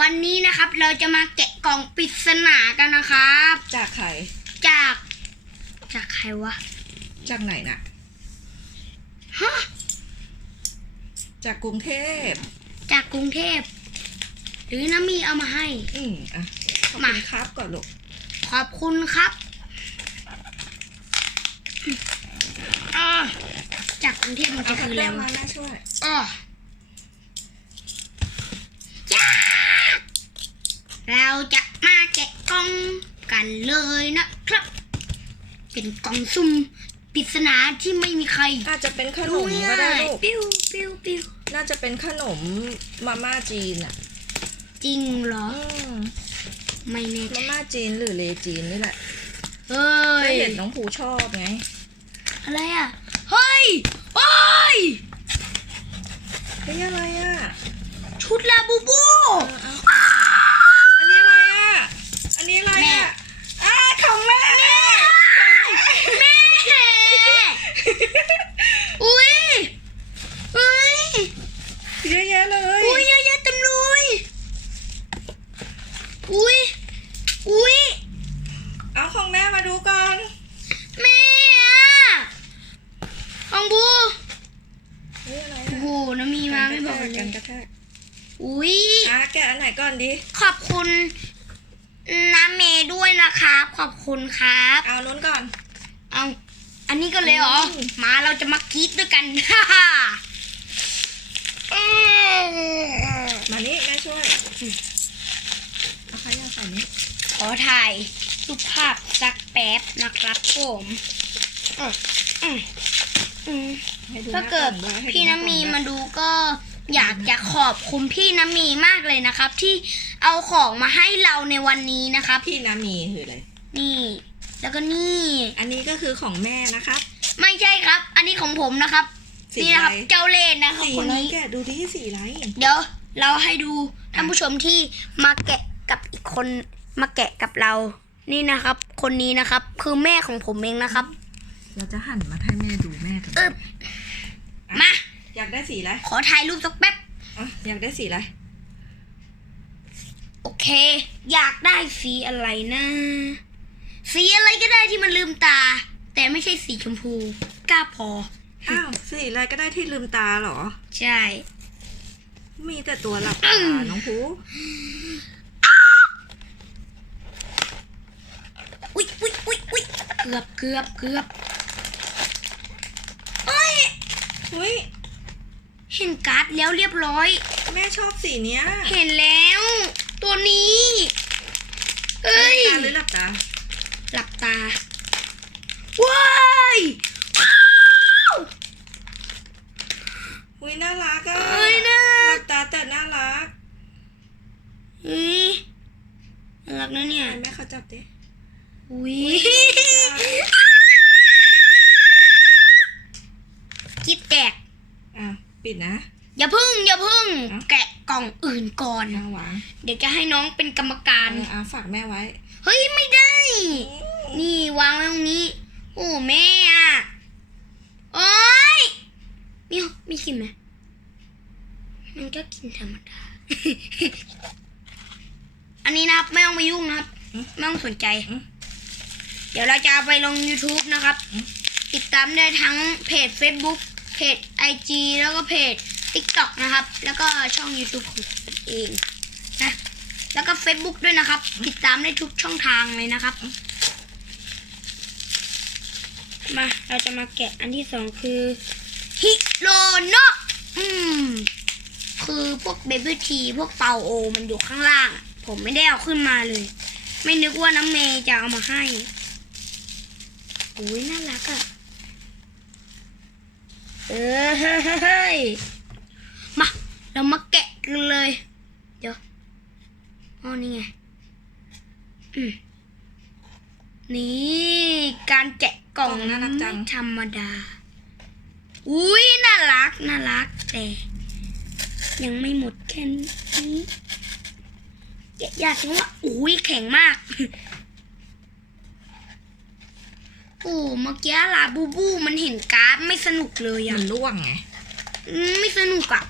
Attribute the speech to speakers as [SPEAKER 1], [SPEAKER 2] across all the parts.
[SPEAKER 1] วันนี้นะครับเราจะมาแกะกล่องปริศนากันนะครับ
[SPEAKER 2] จากใคร
[SPEAKER 1] จาก จากใครวะ
[SPEAKER 2] จากไหนน่ะ
[SPEAKER 1] ฮะ
[SPEAKER 2] จากกรุงเทพ
[SPEAKER 1] จากกรุงเทพ หรือน้ามีเอามาให้
[SPEAKER 2] อืมอะขอบ
[SPEAKER 1] มา
[SPEAKER 2] คุณครับก่อนลูก
[SPEAKER 1] ขอบคุณครับอ่าจากกรุงเทพมัน
[SPEAKER 2] เอา
[SPEAKER 1] จะ
[SPEAKER 2] พั
[SPEAKER 1] คื
[SPEAKER 2] ด
[SPEAKER 1] อ
[SPEAKER 2] แป้
[SPEAKER 1] แล้ว
[SPEAKER 2] งมาแม่ช่วย
[SPEAKER 1] อ๋อจ้า เราจะมาแกะกล่องกันเลยนะครับ เป็นกล่องซุ่มปริศนาที่ไม่มีใคร
[SPEAKER 2] อาจจะเป็นขน
[SPEAKER 1] รู้
[SPEAKER 2] มก็ได้
[SPEAKER 1] ง่าย
[SPEAKER 2] ลูก
[SPEAKER 1] ปิ้วปิ้วปิ้ว
[SPEAKER 2] น่าจะเป็นขนมมาม่าจีนอะ
[SPEAKER 1] จริงเหรอ
[SPEAKER 2] อืม
[SPEAKER 1] ไม่แน่ใจ
[SPEAKER 2] มาม่าจีนหรือเลจีนนี่แหละ
[SPEAKER 1] เฮ้
[SPEAKER 2] ไม่
[SPEAKER 1] ย
[SPEAKER 2] เห็นน้องภูชอบไง
[SPEAKER 1] อะไรอะ เฮ้ย โอ้ย
[SPEAKER 2] เฮ้ยอะไรอะ
[SPEAKER 1] ชุดลาบูบู
[SPEAKER 2] เออเอาอันนี้อะไรอะ อันนี้อะไรอะอ่าของแม่
[SPEAKER 1] แม่ อุ้ยอุ้ย
[SPEAKER 2] เยอะแยะเลย
[SPEAKER 1] อุ้ยเยอะแยะเต็มเลยอุ้ยอุ้ย
[SPEAKER 2] เอาของแม่มาดูก่อน
[SPEAKER 1] แม่อะของ บู
[SPEAKER 2] เฮ้ยอะไร
[SPEAKER 1] โอ้
[SPEAKER 2] อะ
[SPEAKER 1] โหน้ำมีมาไม่บอก
[SPEAKER 2] กั
[SPEAKER 1] เล
[SPEAKER 2] น
[SPEAKER 1] ย
[SPEAKER 2] กระแทก
[SPEAKER 1] อุ้ย
[SPEAKER 2] อะแกะอันไหนก่อนดี
[SPEAKER 1] ขอบคุณน้ำเมย์ด้วยนะครับ ขอบคุณครับ
[SPEAKER 2] เอานู้นก่อน
[SPEAKER 1] เอาอันนี้ก็เลยเหรอ
[SPEAKER 2] อืม
[SPEAKER 1] มาเราจะมากรีดด้วยกัน ฮ่าฮ่าเอ้ย
[SPEAKER 2] มานี่แม่ช่วยเอาใครยังใส่นี้
[SPEAKER 1] ขอถ่ายรูปภาพสักแป๊บนะครับผม อืมอืมอืม
[SPEAKER 2] ให้ดู
[SPEAKER 1] ถ้าเกิด
[SPEAKER 2] หน้ล่องวยให้
[SPEAKER 1] พี่น้ำมี
[SPEAKER 2] ห
[SPEAKER 1] มา
[SPEAKER 2] ล่องด้วย
[SPEAKER 1] ดูก็อยากจะขอบคุณพี่น้ำมีมากเลยนะครับ ที่เอาของมาให้เราในวันนี้นะครับ
[SPEAKER 2] พี่น้ำมีคืออะไร
[SPEAKER 1] นี่ แล้วก็นี่
[SPEAKER 2] อันนี้ก็คือของแม่นะครับ
[SPEAKER 1] ไม่ใช่ครับ อันนี้ของผมนะครับ
[SPEAKER 2] สี
[SPEAKER 1] นี่
[SPEAKER 2] อะ
[SPEAKER 1] นะครับ
[SPEAKER 2] ไร
[SPEAKER 1] เจ้าเล่นนะครับ
[SPEAKER 2] สี
[SPEAKER 1] คน
[SPEAKER 2] อะไร
[SPEAKER 1] นี้
[SPEAKER 2] แกะดูที่สีอะไร
[SPEAKER 1] เดี๋ยวเราให้ดูท่านผู้ชมที่มาแกะกับอีกคนมาแกะกับเรา นี่นะครับ คนนี้นะครับ คือแม่ของผมเองนะครับ
[SPEAKER 2] เราจะหันมาให้แม่ดูแม่กัน
[SPEAKER 1] เอิบมา
[SPEAKER 2] อยากได้สีอะไร
[SPEAKER 1] ขอถ่ายรูปสักแป๊บ
[SPEAKER 2] อะอยากได้สีอะไร
[SPEAKER 1] โอเค อยากได้สีอะไรนะ สีอะไรก็ได้ที่มันลืมตา แต่ไม่ใช่สีชมพูกล้าพอ
[SPEAKER 2] อ้าวสีอะไรก็ได้ที่ลืมตาเหรอ
[SPEAKER 1] ใช่
[SPEAKER 2] มีแต่ตัวหลับตา
[SPEAKER 1] อืม
[SPEAKER 2] น้องภู
[SPEAKER 1] อุ๊ยอุ๊ยอุ๊ยอุ๊ยเกือบเกือบเกือบเอ้ย
[SPEAKER 2] อุ้ย
[SPEAKER 1] เห็นการ์ดแล้วเรียบร้อย
[SPEAKER 2] แม่ชอบสีเนี้ย
[SPEAKER 1] เห็นแล้ว ตัวนี้เอ้ย
[SPEAKER 2] ตาหรือหลับตา
[SPEAKER 1] หลับตาว้าย
[SPEAKER 2] อุ้ยน่ารักอะ
[SPEAKER 1] เอ้ยนะ
[SPEAKER 2] หลับตาแต่น่ารัก
[SPEAKER 1] เฮ้ยน่ารักนะเนี่ย
[SPEAKER 2] ให้แม่เขาจับดิ
[SPEAKER 1] อุ้ย
[SPEAKER 2] จ้า
[SPEAKER 1] คิดแตก
[SPEAKER 2] อะ ปิดนะ
[SPEAKER 1] อย่าพึ่งอย่าพึ่ง
[SPEAKER 2] อะ
[SPEAKER 1] แกะกล่องอื่นก่อน
[SPEAKER 2] เอาวาง
[SPEAKER 1] เดี๋ยวจะให้น้องเป็นกรรมกา
[SPEAKER 2] เอ
[SPEAKER 1] ร
[SPEAKER 2] อเอาฝากแม่ไว้
[SPEAKER 1] เฮ้ยไม่ได้ นี่วางไว้ตรงนี้ โอ้แม่อะโอ้ยมีมีกลิ่นไหมมันก็กลิ่นธรรมดา อันนี้นะครับไม่ต้องไปยุ่งนะครับไม่ต้องสนใจเดี๋ยวเราจะเอาไปลง YouTube นะครับติดตามได้ทั้งเพจ Facebook เพ จ IG แล้วก็เพจ TikTok นะครับ แล้วก็ช่อง YouTube ของตัวเองนะ แล้วก็ Facebook ด้วยนะครับ ติดตามได้ทุกช่องทางเลยนะครับ มาเราจะมาแกะอันที่สองคือฮิโรโนะอืม คือพวกเบบี้ทีพวกเปาโอ มันอยู่ข้างล่าง ผมไม่ได้เอาขึ้นมาเลย ไม่นึกว่าน้ำเมย์จะเอามาให้โอ้ยน่ารักอะ เออเฮ้ยมาเรามาแกะกันเลย เดี๋ยวอ๋อนี่ไงอืมนี่การแกะกล่อง
[SPEAKER 2] กล่องน่ารักจัง
[SPEAKER 1] ไม่ธรรมดา อุ้ยน่ารักน่ารักแต่ ยังไม่หมดแค่นี้แกะยากจังวะอุ้ยแข็งมาก โอ้เมื่อกี้ลาบูบูมันเห็นการ์ดไม่สนุกเลย
[SPEAKER 2] มั
[SPEAKER 1] อะ
[SPEAKER 2] นร่วงไง
[SPEAKER 1] อืมไม่สนุกอะ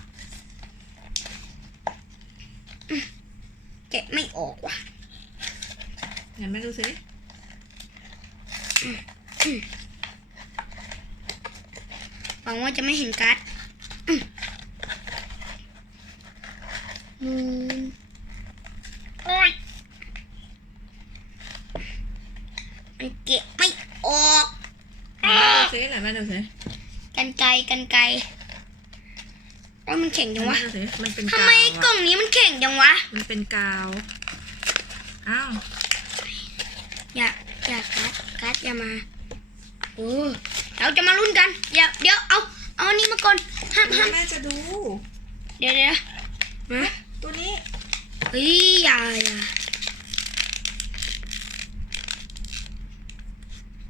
[SPEAKER 1] แกะไม่ออกว่ะ
[SPEAKER 2] เห็นไหมดูสิ
[SPEAKER 1] หวังว่าจะไม่เห็นการ์ดอืมอืมโอ้ยมันเกะไม่ออก
[SPEAKER 2] ไหนแม่ดูสิ ไหนแม่ดูสิ
[SPEAKER 1] กันไกลกันไกลว่ามันแข็ง
[SPEAKER 2] ไหน
[SPEAKER 1] จัง
[SPEAKER 2] แม่
[SPEAKER 1] วะ
[SPEAKER 2] ดูสิมันเป็น
[SPEAKER 1] ทำ
[SPEAKER 2] กาว
[SPEAKER 1] ไมกล่
[SPEAKER 2] อะ
[SPEAKER 1] องนี้มันแข็งจังวะ
[SPEAKER 2] มันเป็นกาว อ้าว
[SPEAKER 1] อย่าอย่าการ์ดการ์ดอย่ามาโอ้เราจะมาลุ้นกันอย่าเดี๋ยวเอาเอาอันนี้มาก่อนห้ามห้าม
[SPEAKER 2] แม่จะดู
[SPEAKER 1] เดี๋ยวเดี๋ยวมา
[SPEAKER 2] ตัวนี้
[SPEAKER 1] เฮ้ยอย่าอย่า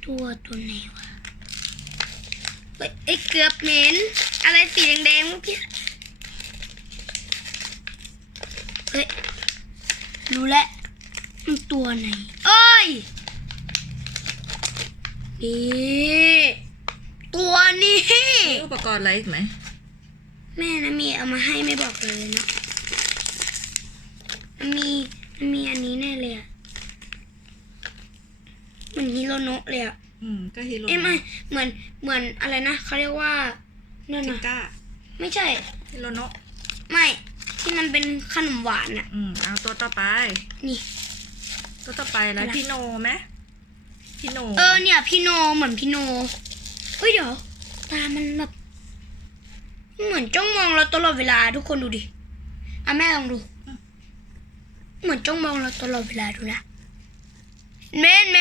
[SPEAKER 1] ตัวตัวไหนวะ เฮ้ยเอ้ยเกือบเหม็น อะไรสีแดงๆเมื่อกี้เฮ้ยรู้แล้วมันตัวไหนเอ้ย นี่ ตัวนี้
[SPEAKER 2] มีอุปกรณ์อะไรอีกไหม
[SPEAKER 1] แม่นะมีเอามาให้ไม่บอกเลยเนาะมันมีมันมีอันนี้แน่เลยอะเหมือนฮิโรโนะเลยอะ
[SPEAKER 2] อืมก็ฮิโร
[SPEAKER 1] เอ้ยไม่เหมือนเหมือนอะไรนะเขาเรียกว่านั่น
[SPEAKER 2] ทิ
[SPEAKER 1] นะ
[SPEAKER 2] ก้า
[SPEAKER 1] ไม่ใช่
[SPEAKER 2] ฮิโรโนะ
[SPEAKER 1] ไม่ที่มันเป็นขนมหวานอะ
[SPEAKER 2] อืมเอาตัวต่อไป
[SPEAKER 1] นี่
[SPEAKER 2] ตัวต่อไปแล้ว
[SPEAKER 1] อะไร
[SPEAKER 2] พี่โนไหมพี่โน
[SPEAKER 1] เออเนี่ย พี่โนเหมือนพี่โนเฮ้ยเดี๋ยว ตามันแบบเหมือนจ้องมองเราตลอดเวลาทุกคนดูดิอะแม่ลองดู เหมือนจ้องมองเราตลอดเวลาดูนะเม่นไหม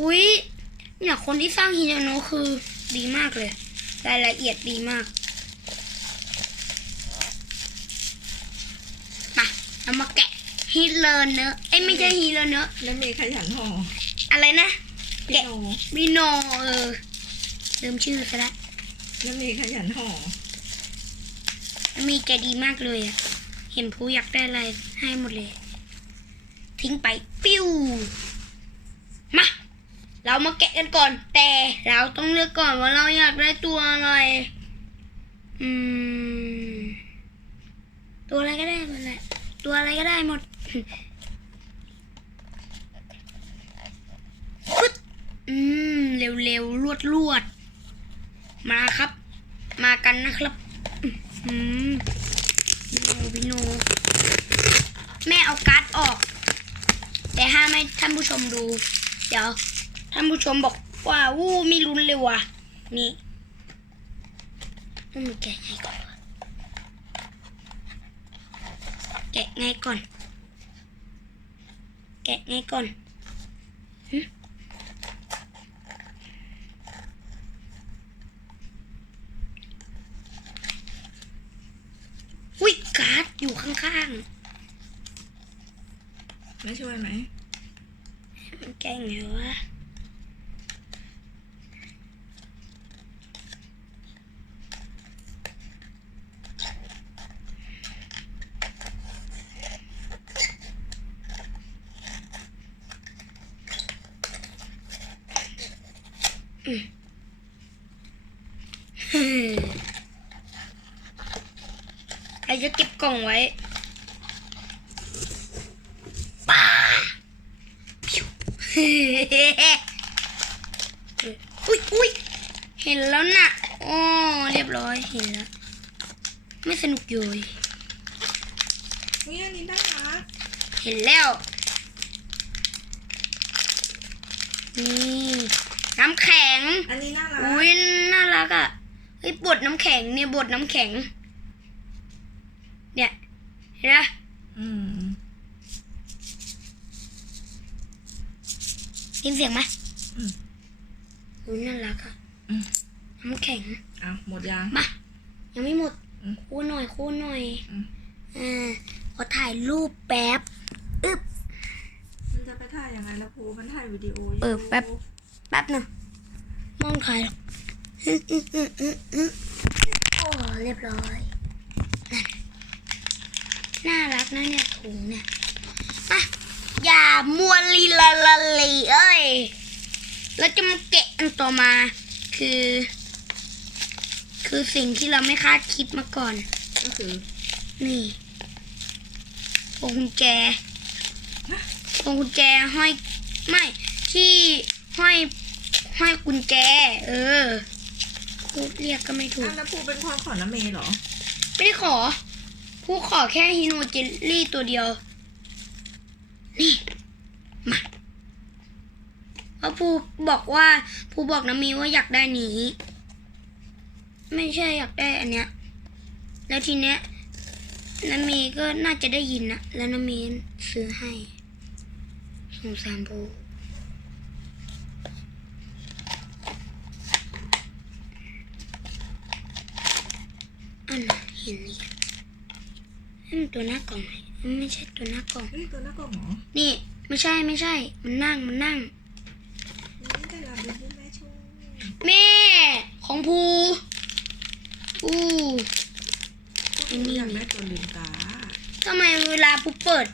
[SPEAKER 1] อุ้ย เนี่ยคนที่สร้างฮินาโนะคือดีมากเลย รายละเอียดดีมาก มาเรามาแกะฮีเลอร์เนอะเอ้ยไม่ใช่ฮีเลอร์เนอะ
[SPEAKER 2] แล้วมีขยันห่อ
[SPEAKER 1] อะไรนะ
[SPEAKER 2] พี่
[SPEAKER 1] แกะ
[SPEAKER 2] โน
[SPEAKER 1] มิโนเออเริ่มชื่อซะแล้ว
[SPEAKER 2] แล้วมีขยันห่อ
[SPEAKER 1] มีใจดีมากเลยอะเห็นผู้อยากได้อะไรให้หมดเลย ทิ้งไปปิ้วมา เรามาแกะกันก่อน แต่เราต้องเลือกก่อนว่าเราอยากได้ตัวอะไรอืม ตัวอะไรก็ได้หมดแหละตัวอะไรก็ได้หมดปึ๊ดอืม เร็วๆรวดๆมาครับ มากันนะครับ อืมโนวิโนแม่เอาการ์ดออก แต่ห้ามให้ท่านผู้ชมดู เดี๋ยว ท่านผู้ชมบอกว่าวู้มีลุ้นเลยว่ะ นี่มันแกะไงก่อนวะแกะไงก่อน แกะไงก่อนหึอุ้ยการ์ดอยู่ข้าง
[SPEAKER 2] ไม่ช่วยไหม
[SPEAKER 1] ๆมันแกล้งไงวะ เรา จะเก็บกล่องไว้ป้าพิวอุ้ยอุ้ยเห็นแล้วน่ะอ๋อเรียบร้อยเห็นแล้ว ไม่สนุกอยู่เลย
[SPEAKER 2] นี่อันนี้น่ารัก
[SPEAKER 1] เห็นแล้ว นี่น้ำแข็ง
[SPEAKER 2] อันนี้น่ารัก
[SPEAKER 1] อุ้ยน่ารักอะเฮ้ยบดน้ำแข็งเนี่ยบดน้ำแข็งเนี่ย เห็นไหม
[SPEAKER 2] อืม
[SPEAKER 1] ยินเสียงไหม
[SPEAKER 2] อืม
[SPEAKER 1] อุ้ยน่ารักอะ
[SPEAKER 2] อืม
[SPEAKER 1] น้ำแข็ง
[SPEAKER 2] เอาหมดยัง
[SPEAKER 1] มา ยังไม่หมด
[SPEAKER 2] อืม
[SPEAKER 1] คู่หน่อย คู่หน่อย
[SPEAKER 2] อืม
[SPEAKER 1] อ่าขอถ่ายรูปแป๊บ อึ๊บ
[SPEAKER 2] มันจะไปถ่ายยังไงล่ะครูมันถ่ายวิดีโออยู่
[SPEAKER 1] เออแป๊บ แป๊บหนึ่งมองถ่ายหรอกอื้ออื้ออื้ออื้ออื้อโอ้เรียบร้อยนั่น น่ารักนะเนี่ยถุงเนี่ยอะอย่ามัวลีลาลาลีเอ้ยแล้วจะมาแกะอันต่อมา คือ คือสิ่งที่เราไม่คาดคิดมาก่อน
[SPEAKER 2] ก็คือ
[SPEAKER 1] นี่พวงกุญแจพวงกุญแจห้อยไม่ที่ห้อยห้อยกุญแจ เออพูดเรียกก็ไม่ถู
[SPEAKER 2] อั
[SPEAKER 1] ก
[SPEAKER 2] นนั้นภูเป็นพ่อของน้ำเมย์เหรอ
[SPEAKER 1] ไม่ได้ขอ ผู้ขอแค่ฮิโนเจลลี่ตัวเดียว นี่ มาเพราะผู้บอกว่าผู้บอกน้ำมีว่าอยากได้หนี้ ไม่ใช่อยากได้อันเนี้ย แล้วทีเนี้ยน้ำมีก็น่าจะได้ยินนะแล้วน้ำมีซื้อให้สงสารผู้อันเห็นนี่ นั่นตัวหน้ากล่องมันไม่ใช่ตัวหน้ากล่อง
[SPEAKER 2] เฮ้ยตัวหน้ากล่องเหรอ
[SPEAKER 1] นี่ ไม่ใช่ไม่ใช่ มันนั่งมันนั่ง
[SPEAKER 2] นี่แต่เราดูที่แม่ชม
[SPEAKER 1] แม่ ของภูอู้
[SPEAKER 2] ก็คืออยากได้ตัวลืมตา
[SPEAKER 1] ทำไมเวลาภูเปิด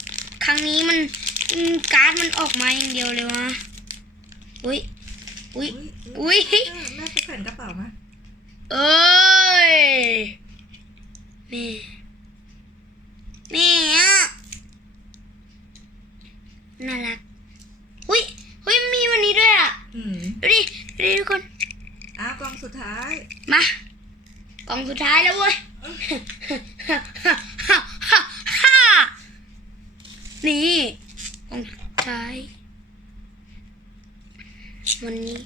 [SPEAKER 1] ครั้งนี้มันอืมการ์ดมันออกมาอย่างเดียวเลยวะอุ้ยอุ้ยอุ๊ย
[SPEAKER 2] เแม่ไปแขวนกระเป๋ามา
[SPEAKER 1] เอ้ยแม่แม่อะน่ารักอุ้ยอุ้ยมีวันนี้ด้วยอะ
[SPEAKER 2] อืม
[SPEAKER 1] ดูดิดูดิทุกคน
[SPEAKER 2] อ้าวกล่องสุดท้าย
[SPEAKER 1] มากล่องสุ ดท้ายแล้วเว้ยนี่กล่องสุดท้าย วันนี้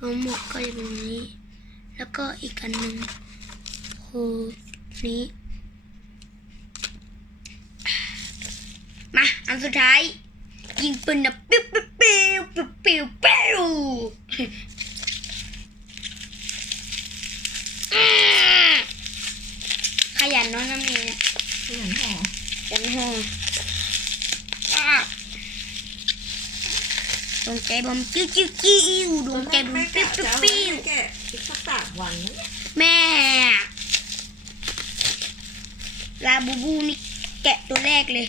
[SPEAKER 1] รวมหมดก็จะเป็นนนี้ แล้วก็อีกอันหนึ่งคือนี้มาอันสุดท้ายยิงปืนนะปิ้วปิ้วปิ้วปิ้วปิ้วปิ้วอืม ขยันเน้องน้ำเมย์เนี่ย
[SPEAKER 2] ขยันห่อ
[SPEAKER 1] ขยันห่ออะดวงใจบอมจิ้วจิ้วจิ้วดวงใจบอม
[SPEAKER 2] แม่
[SPEAKER 1] ปิ้ว
[SPEAKER 2] แกะ
[SPEAKER 1] ปิ้ว
[SPEAKER 2] จะเอา
[SPEAKER 1] ปิ้ว
[SPEAKER 2] ให้แกะอีกสักสามวันนะเนี่ย
[SPEAKER 1] แม่ลาบูบูนี่แกะตัวแรกเลย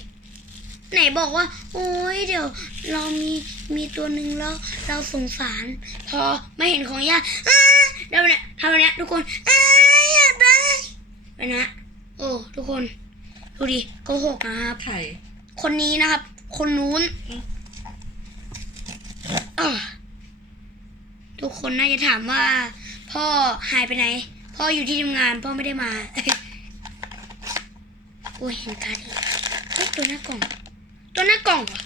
[SPEAKER 1] ไหนบอกว่า โอ้ยเดี๋ยว เรามีมีตัวหนึ่งแล้วเราสงสาร พอไม่เห็นของย่าอ้าเดี๋ยวเนี่ยทำแบบเนี้ยทุกคนอ้าอยากได้ไปนะ โอ้ทุกคน ดูดิโกหกนะครับ
[SPEAKER 2] ไข่
[SPEAKER 1] คนนี้นะครับ คนนู้น
[SPEAKER 2] อืม
[SPEAKER 1] เออทุกคนน่าจะถามว่า พ่อหายไปไหน พ่ออยู่ที่ทำงานพ่อไม่ได้มาโอ้ยเห็นการ์ดอีกเฮ้ยตัวหน้ากล่อง ตัวหน้ากล่องเหรอ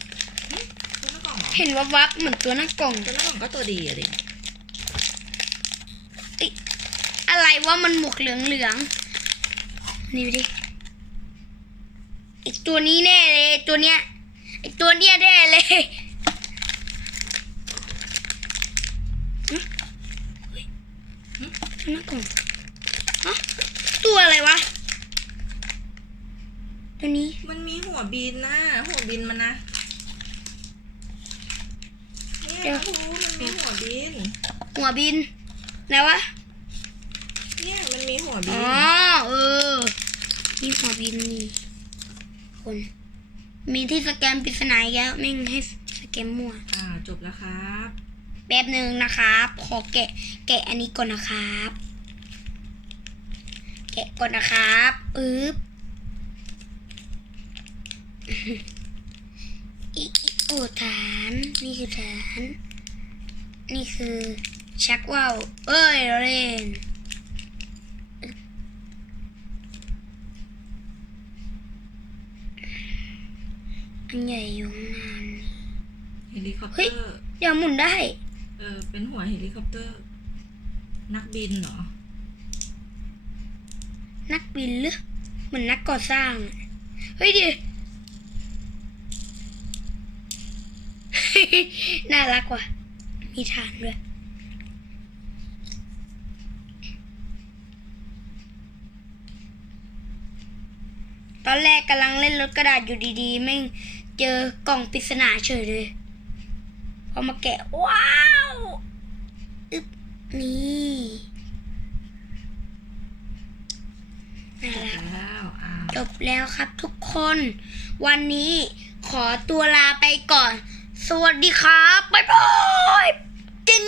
[SPEAKER 2] ตัวหน้ากล่องเหรอ
[SPEAKER 1] เห็นวับวับๆเหมือนตัวหน้ากล่อง
[SPEAKER 2] ตัวหน้ากล่องก็ตัวดีอะดิ
[SPEAKER 1] อะไรว่ามันหมวกเหลืองเหลืองๆ นี่ดูดิไอตัวนี้แน่เลยตัวเนี้ยไอตัวเนี้ยแน่เลยหึเฮ้ยหึตัวหน้ากล่องฮะตัวอะไรวะ ตัวนี้
[SPEAKER 2] มันมีหัวบินนะหัวบินมันนะเนี่ยภูมันมีหัวบิน
[SPEAKER 1] หัวบินไหนวะ
[SPEAKER 2] เนี่ยมันมีหัวบิน อ๋
[SPEAKER 1] อ เออ มีหัวบินนี่คน มีที่สแกนปริศนาอีกแล้วไม่งให้สแกนมั่ว
[SPEAKER 2] อ่าจบแล้วครับ
[SPEAKER 1] แป๊บหนึ่งนะครับ ขอแกะ แกะอันนี้ก่อนนะครับ แกะก่อนนะครับอึ๊บอีอีโอ้ฐาน นี่คือฐาน นี่คือชักว่าวเอ้ยเราเล่น อันใหญ่อยู่ข้างหน้านี่
[SPEAKER 2] เฮลิคอป
[SPEAKER 1] เฮ้
[SPEAKER 2] เต
[SPEAKER 1] ย
[SPEAKER 2] อร์
[SPEAKER 1] อย่าหมุนได้
[SPEAKER 2] เออ เป็นหัวเฮลิคอปเตอร์ นักบินเหรอ
[SPEAKER 1] นักบินหรือเหมือนนักก่อสร้างอะเฮ้ยดิน่ารักว่ะ มีฐานด้วย ตอนแรกกำลังเล่นรถกระดาษอยู่ดีๆแม่ง เจอกล่องปริศนาเฉยเลยพอมาแกะ ว้าวอึ๊บนี่น่า
[SPEAKER 2] จบ
[SPEAKER 1] รัก
[SPEAKER 2] แล้วอ่า
[SPEAKER 1] จบแล้วครับทุกคน วันนี้ขอตัวลาไปก่อน สวัสดีครับ บ๊ายบายจริง